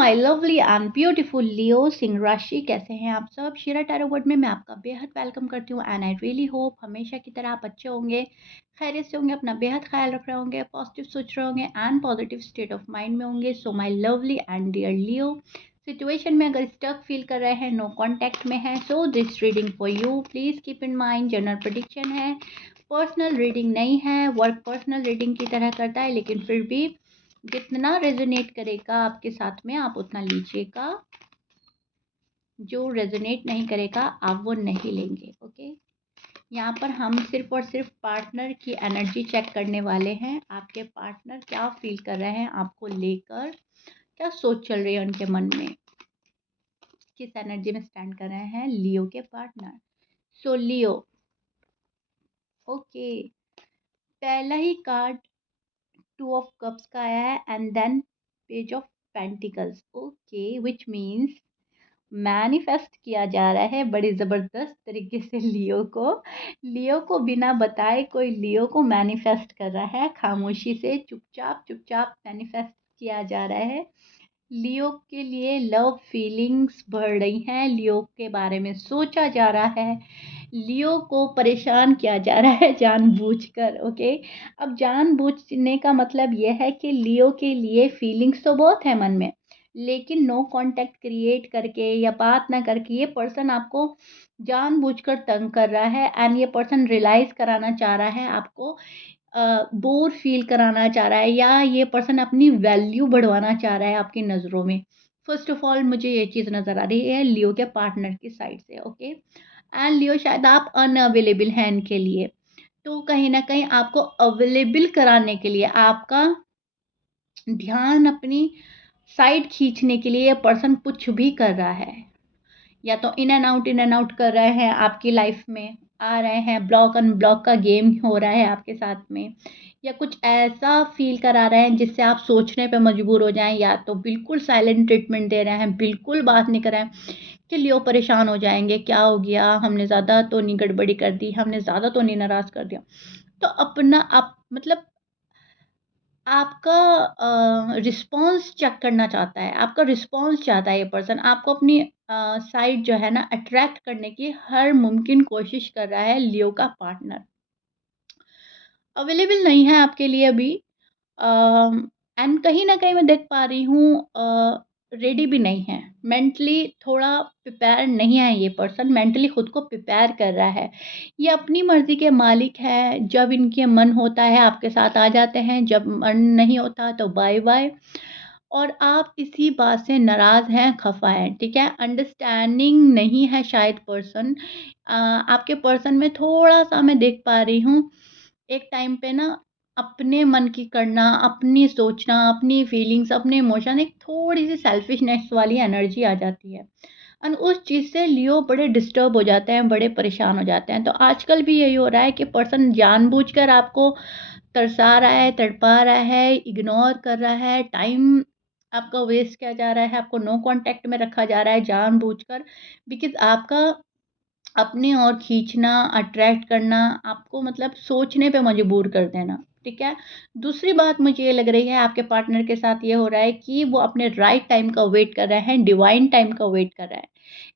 My lovely and beautiful लियो सिंह राशि, कैसे हैं आप सब? शिरा टैरो वर्ड में मैं आपका बेहद वेलकम करती हूँ एंड आई रियली होप हमेशा की तरह आप अच्छे होंगे, खैरियत से होंगे, अपना बेहद ख्याल रख रहे होंगे, पॉजिटिव सोच रहे होंगे and positive state of mind में होंगे। So my lovely and dear Leo, situation में अगर स्टक फील कर रहे हैं, नो कॉन्टैक्ट में है, so this reading for you. Please keep in mind general prediction है, पर्सनल रीडिंग नहीं है। वर्क पर्सनल रीडिंग की तरह करता है, लेकिन फिर भी जितना रेजोनेट करेगा आपके साथ में आप उतना लीजिएगा, जो रेजोनेट नहीं करेगा आप वो नहीं लेंगे। ओके, यहाँ पर हम सिर्फ और सिर्फ पार्टनर की एनर्जी चेक करने वाले हैं। आपके पार्टनर क्या फील कर रहे हैं आपको लेकर, क्या सोच चल रही है उनके मन में, किस एनर्जी में स्टैंड कर रहे हैं लियो के पार्टनर। सो लियो, ओके, पहला ही कार्ड टू ऑफ कप्स का आया है and then page of pentacles. Okay, which means manifest किया जा रहा है बड़ी ज़बरदस्त तरीके से। लियो को बिना बताए कोई लियो को मैनिफेस्ट कर रहा है, खामोशी से चुपचाप चुपचाप मैनिफेस्ट किया जा रहा है। लियो के लिए लव फीलिंग्स बढ़ रही हैं, लियो के बारे में सोचा जा रहा है, लियो को परेशान किया जा रहा है जानबूझकर। ओके, अब जानबूझने का मतलब यह है कि लियो के लिए फीलिंग्स तो बहुत है मन में, लेकिन नो कांटेक्ट क्रिएट करके या बात ना करके ये पर्सन आपको जानबूझकर तंग कर रहा है एंड ये पर्सन रियलाइज कराना चाह रहा है आपको, बोर फील कराना चाह रहा है, या ये पर्सन अपनी वैल्यू बढ़वाना चाह रहा है आपकी नज़रों में। फर्स्ट ऑफ ऑल मुझे ये चीज़ नज़र आ रही है लियो के पार्टनर की साइड से। ओके, एंड लियो शायद आप अनअवेलेबल हैं इनके लिए, तो कहीं ना कहीं आपको अवेलेबल कराने के लिए, आपका ध्यान अपनी साइड खींचने के लिए ये पर्सन कुछ भी कर रहा है। या तो इन एंड आउट कर रहे हैं, आपकी लाइफ में आ रहे हैं, ब्लॉक अनब्लॉक का गेम हो रहा है आपके साथ में, या कुछ ऐसा फील करा रहे हैं जिससे आप सोचने पे मजबूर हो जाएं, या तो बिल्कुल साइलेंट ट्रीटमेंट दे रहे हैं, बिल्कुल बात नहीं कर रहे हैं कि लियो परेशान हो जाएंगे, क्या हो गया, हमने ज़्यादा तो नहीं गड़बड़ी कर दी, हमने ज़्यादा तो नहीं नाराज़ कर दिया। तो अपना आप मतलब आपका रिस्पॉन्स चेक करना चाहता है, आपका रिस्पॉन्स चाहता है ये पर्सन, आपको अपनी साइड जो है ना अट्रैक्ट करने की हर मुमकिन कोशिश कर रहा है लियो का पार्टनर। अवेलेबल नहीं है आपके लिए अभी, एंड कहीं न कहीं मैं देख पा रही हूँ रेडी भी नहीं है, मेंटली थोड़ा प्रिपेयर नहीं है ये पर्सन, मेंटली खुद को प्रिपेयर कर रहा है। ये अपनी मर्ज़ी के मालिक है, जब इनके मन होता है आपके साथ आ जाते हैं, जब मन नहीं होता तो बाय-बाय। और आप इसी बात से नाराज़ हैं, खफ़ा हैं, ठीक है? अंडरस्टैंडिंग नहीं है शायद पर्सन, आपके पर्सन में थोड़ा-सा मैं देख पा रही हूँ, एक टाइम पे ना अपने मन की करना, अपनी सोचना, अपनी फीलिंग्स, अपने इमोशन, एक थोड़ी-सी सेल्फिशनेस वाली एनर्जी आ जाती है। एंड उस चीज़ से लियो बड़े डिस्टर्ब हो जाते हैं, बड़े परेशान हो जाते हैं। तो आजकल भी यही हो रहा है कि पर्सन जानबूझकर आपको तरसा रहा है, तड़पा रहा है, इग्नोर कर रहा है, टाइम आपका वेस्ट किया जा रहा है, आपको नो कॉन्टैक्ट में रखा जा रहा है जानबूझकर, बिकॉज़ आपका अपनी ओर खींचना, अट्रैक्ट करना, आपको मतलब सोचने पे मजबूर कर देना, ठीक है? दूसरी बात मुझे ये लग रही है आपके पार्टनर के साथ ये हो रहा है कि वो अपने राइट टाइम का वेट कर रहे हैं, डिवाइन टाइम का वेट कर रहा है।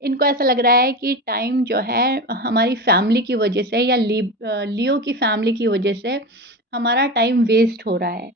इनको ऐसा लग रहा है कि टाइम जो है हमारी फैमिली की वजह से या लियो की फैमिली की वजह से हमारा टाइम वेस्ट हो रहा है।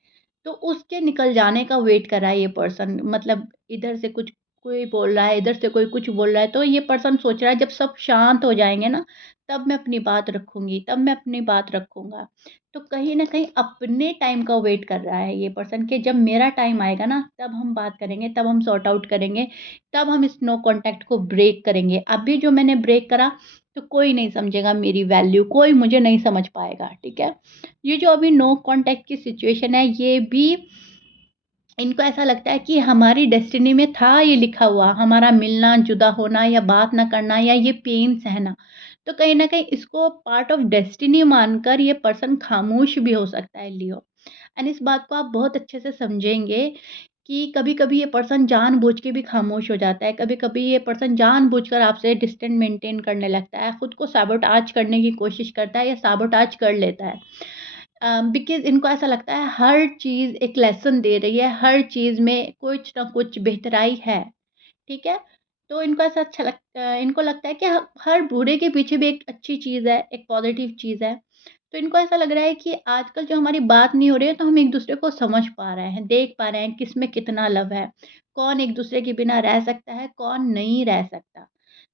तो उसके निकल जाने का वेट कर रहा है ये पर्सन, मतलब इधर से कुछ कोई बोल रहा है, इधर से कोई कुछ बोल रहा है, तो ये पर्सन सोच रहा है जब सब शांत हो जाएँगे ना, तब मैं अपनी बात रखूँगी, तब मैं अपनी बात रखूँगा। तो कहीं न कहीं अपने टाइम का वेट कर रहा है ये पर्सन कि जब मेरा टाइम आएगा ना, तब हम बात करेंगे, तब हम सॉर्ट आउट करेंगे, तब हम इस नो कॉन्टैक्ट को ब्रेक करेंगे। अभी जो मैंने ब्रेक करा, तो कोई नहीं समझेगा मेरी वैल्यू, कोई मुझे नहीं समझ पाएगा, ठीक है? ये जो अभी नो कॉन्टैक्ट की सिचुएशन है, ये भी इनको ऐसा लगता है कि हमारी डेस्टिनी में था ये लिखा हुआ, हमारा मिलना, जुदा होना या बात ना करना या ये पेन सहना। तो कहीं न कहीं इसको पार्ट ऑफ डेस्टिनी मानकर ये पर्सन खामोश भी हो सकता है लियो। एंड इस बात को आप बहुत अच्छे से समझेंगे कि कभी-कभी ये पर्सन जानबूझ के भी खामोश हो जाता है, कभी-कभी ये पर्सन जानबूझकर आपसे डिस्टेंस मेंटेन करने लगता है, खुद को सैबोटाज करने की कोशिश करता है या सैबोटाज कर लेता है। बिकॉज़ इनको ऐसा लगता है हर चीज़ एक लेसन दे रही है, हर चीज़ में कुछ ना कुछ गहराई है, ठीक है? तो इनको ऐसा इनको लगता है कि ह हर बुरे के पीछे भी एक अच्छी चीज़ है, एक पॉज़िटिव चीज़ है। तो इनको ऐसा लग रहा है कि आजकल जो हमारी बात नहीं हो रही है, तो हम एक-दूसरे को समझ पा रहे हैं, देख पा रहे हैं किसमें कितना लव है, कौन एक-दूसरे के बिना रह सकता है, कौन नहीं रह सकता।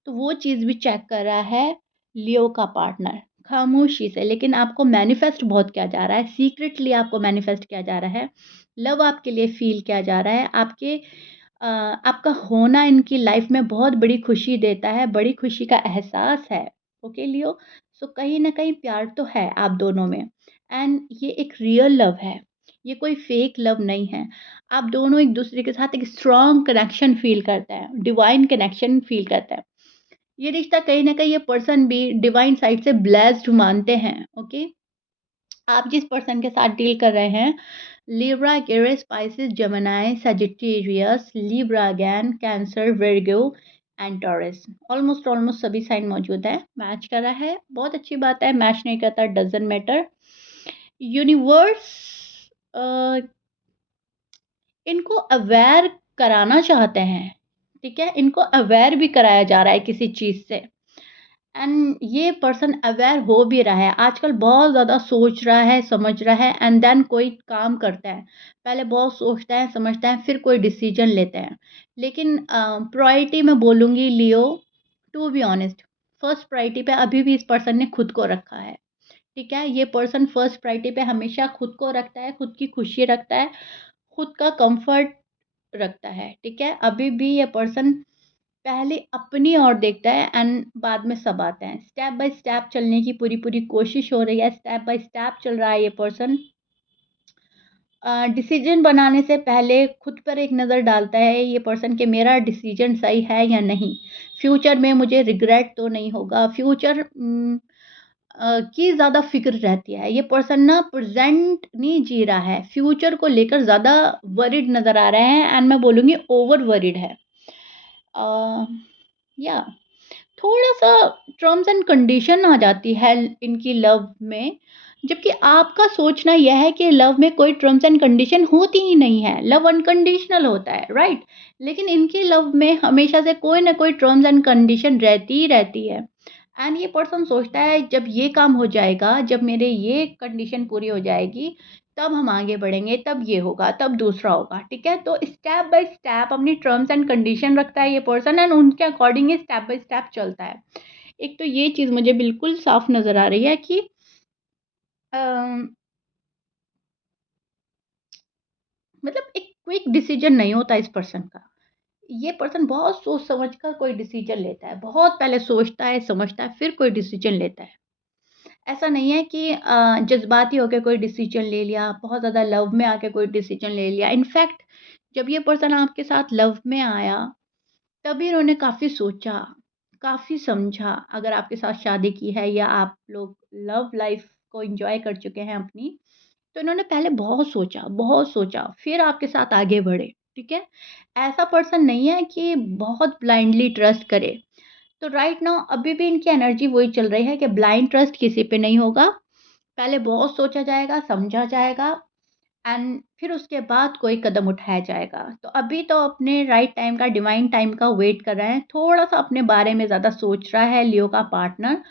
तो वो चीज़ भी चेक कर रहा है लियो का पार्टनर, खामोशी से। लेकिन आपको मैनिफेस्ट बहुत किया जा रहा है, सीक्रेटली आपको मैनिफेस्ट किया जा रहा है, लव आपके लिए फ़ील किया जा रहा है, आपका होना इनकी लाइफ़ में बहुत बड़ी खुशी देता है, बड़ी खुशी का एहसास है। ओके लियो? सो कहीं न कहीं प्यार तो है आप दोनों में एंड ये एक रियल लव है, ये कोई फेक लव नहीं है। आप दोनों एक-दूसरे के साथ एक स्ट्रॉन्ग कनेक्शन फ़ील करते हैं, डिवाइन कनेक्शन फ़ील करते हैं। ये रिश्ता कहीं न कहीं ये पर्सन भी डिवाइन साइड से ब्लेस्ड मानते हैं, ओके? आप जिस पर्सन के साथ डील कर रहे हैं, Libra, Aries, Pisces, Gemini, Sagittarius, Libra again, Cancer, Virgo and Taurus. Almost सभी साइन मौजूद है, मैच कर रहा है, बहुत अच्छी बात है, मैच नहीं करता डज़न्ट मैटर। यूनिवर्स अ, इनको अवेयर कराना चाहते हैं, ठीक है? इनको अवेयर भी कराया जा रहा है किसी चीज़ से। एंड ये पर्सन अवेयर हो भी रहा है। आजकल बहुत ज़्यादा सोच रहा है, समझ रहा है एंड देन कोई काम करता है। पहले बहुत सोचता है, समझता है, फिर कोई डिसीज़न लेते हैं। लेकिन प्रायोरिटी मैं बोलूँगी Leo, to be honest, first priority पे अभी भी इस पर्सन ने खुद को रखा है, ठीक है? ये पर्सन फर्स्ट प्रायोरिटी पे हमेशा खुद को रखता है, खुद की खुशी रखता है, खुद का कम्फर्ट रखता है, ठीक है? अभी भी ये पर्सन पहले अपनी ओर देखता है एंड बाद में सब आते हैं। स्टेप बाय स्टेप चलने की पूरी-पूरी कोशिश हो रही है, स्टेप बाय स्टेप चल रहा है ये पर्सन। डिसीज़न बनाने से पहले खुद पर एक नज़र डालता है ये पर्सन कि मेरा डिसीज़न सही है या नहीं। फ्यूचर में मुझे रिग्रेट तो नहीं होगा, फ्यूचर की ज़्यादा फ़िक्र रहती है। ये पर्सन ना प्रेज़ेंट नहीं जी रहा है, फ्यूचर को लेकर ज़्यादा वरीड नज़र आ रहे हैं एंड मैं बोलूँगी ओवर वरीड है। अ, या थोड़ा-सा टर्म्स एंड कंडीशन आ जाती है इनकी लव में, जबकि आपका सोचना यह है कि लव में कोई टर्म्स एंड कंडीशन होती ही नहीं है, लव अनकंडीशनल होता है, राइट? लेकिन इनकी लव में हमेशा से कोई ना कोई टर्म्स एंड कंडीशन रहती ही रहती है। एंड ये पर्सन सोचता है जब ये काम हो जाएगा, जब मेरे ये कंडीशन पूरी हो जाएगी, तब हम आगे बढ़ेंगे, तब ये होगा, तब दूसरा होगा, ठीक है? तो स्टेप बाय स्टेप अपनी टर्म्स एंड कंडीशन रखता है ये पर्सन एंड उनके according he step by step चलता है। एक तो ये चीज़ मुझे बिल्कुल साफ नज़र आ रही है कि अ, मतलब एक क्विक डिसीजन नहीं होता इस पर्सन का। ये पर्सन बहुत सोच समझ कर कोई डिसीजन लेता है, बहुत पहले सोचता है, समझता है, फिर कोई डिसीजन लेता है। ऐसा नहीं है कि जज़्बाती होके कोई डिसीज़न ले लिया, बहुत ज़्यादा लव में आके कोई डिसीज़न ले लिया। इनफैक्ट जब ये पर्सन आपके साथ लव में आया, तभी इन्होंने काफ़ी सोचा, काफ़ी समझा। अगर आपके साथ शादी की है या आप लोग लव लाइफ़ को एन्जॉय कर चुके हैं अपनी, तो इन्होंने पहले बहुत सोचा, फिर आपके साथ आगे बढ़े, ठीक है? ऐसा पर्सन नहीं है कि बहुत ब्लाइंडली ट्रस्ट करे। तो राइट नाउ अभी भी इनकी एनर्जी वही चल रही है कि ब्लाइंड ट्रस्ट किसी पे नहीं होगा। पहले बहुत सोचा जाएगा, समझा जाएगा एंड फिर उसके बाद कोई कदम उठाया जाएगा। तो अभी तो अपने राइट टाइम का, डिवाइन टाइम का वेट कर रहे हैं। थोड़ा-सा अपने बारे में ज़्यादा सोच रहा है लियो का पार्टनर।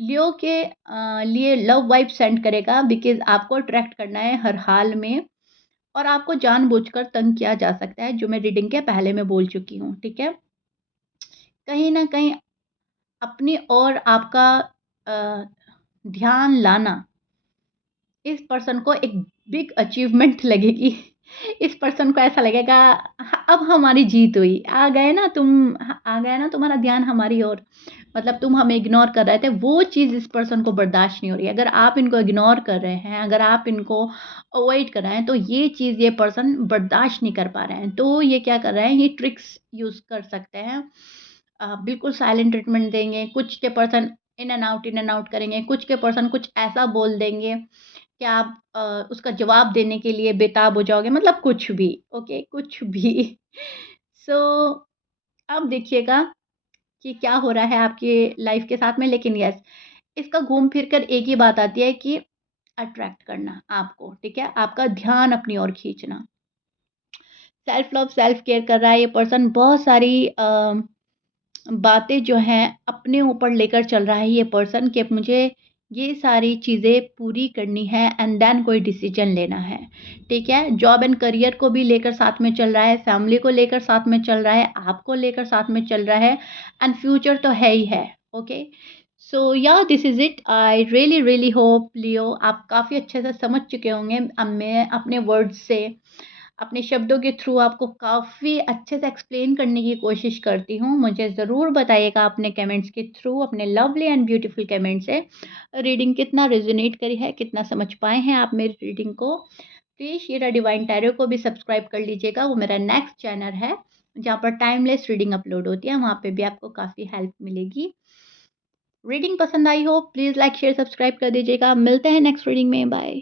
लियो के लिए लव वाइब सेंड करेगा बिकॉज़ आपको अट्रैक्ट करना है हर हाल में और आपको जानबूझकर तंग किया जा सकता है, जो मैं रीडिंग के पहले में बोल चुकी हूँ, ठीक है? कहीं न कहीं अपनी ओर आपका अ, ध्यान लाना इस पर्सन को एक बिग अचीवमेंट लगेगी। इस पर्सन को ऐसा लगेगा अब हमारी जीत हुई। आ गया ना तुम्हारा ध्यान हमारी ओर। मतलब तुम हमें इग्नोर कर रहे थे, वो चीज़ इस पर्सन को बर्दाश्त नहीं हो रही है। अगर आप इनको इग्नोर कर रहे हैं, अगर आप इनको अवॉइड कर रहे हैं, तो ये चीज़ ये पर्सन बर्दाश्त नहीं कर पा रहे हैं। तो ये क्या कर रहे हैं, ये ट्रिक्स यूज़ कर सकते हैं। बिल्कुल साइलेंट ट्रीटमेंट देंगे, कुछ के पर्सन इन एंड आउट करेंगे, कुछ के पर्सन कुछ ऐसा बोल देंगे कि आप उसका जवाब देने के लिए बेताब हो जाओगे, मतलब कुछ भी, ओके? कुछ भी। सो अब देखिएगा कि क्या हो रहा है आपकी लाइफ़ के साथ में, लेकिन येस, इसका घूम फिर कर एक ही बात आती है कि अट्रैक्ट करना आपको, ठीक है? आपका ध्यान अपनी ओर खींचना। सेल्फ लव, सेल्फ केयर कर रहा है ये पर्सन, बहुत सारी बातें जो हैं अपने ऊपर लेकर चल रहा है ये पर्सन कि अब मुझे ये सारी चीज़ें पूरी करनी है एंड देन कोई डिसीजन लेना है, ठीक है? जॉब एंड करियर को भी लेकर साथ में चल रहा है, फैमिली को लेकर साथ में चल रहा है, आपको लेकर साथ में चल रहा है एंड फ्यूचर तो है ही है, okay? So yeah this is it. I really really hope Leo आप काफ़ी अच्छे से समझ चुके होंगे। अब मैं अपने वर्ड्स से, अपने शब्दों के थ्रू आपको काफ़ी अच्छे से एक्सप्लेन करने की कोशिश करती हूँ। मुझे ज़रूर बताइएगा अपने कमेंट्स के थ्रू, अपने लवली एंड ब्यूटीफुल कमेंट से रीडिंग कितना रेज़ोनेट करी है, कितना समझ पाए हैं आप मेरी रीडिंग को। प्लीज़ शीरा डिवाइन टैरो को भी सब्सक्राइब कर लीजिएगा, वो मेरा नेक्स्ट चैनल है, जहाँ पर टाइमलेस रीडिंग अपलोड होती है, वहाँ पे भी आपको काफ़ी हेल्प मिलेगी। रीडिंग पसंद आई हो प्लीज़ लाइक, शेयर, सब्सक्राइब कर दीजिएगा। मिलते हैं नेक्स्ट रीडिंग में, बाय।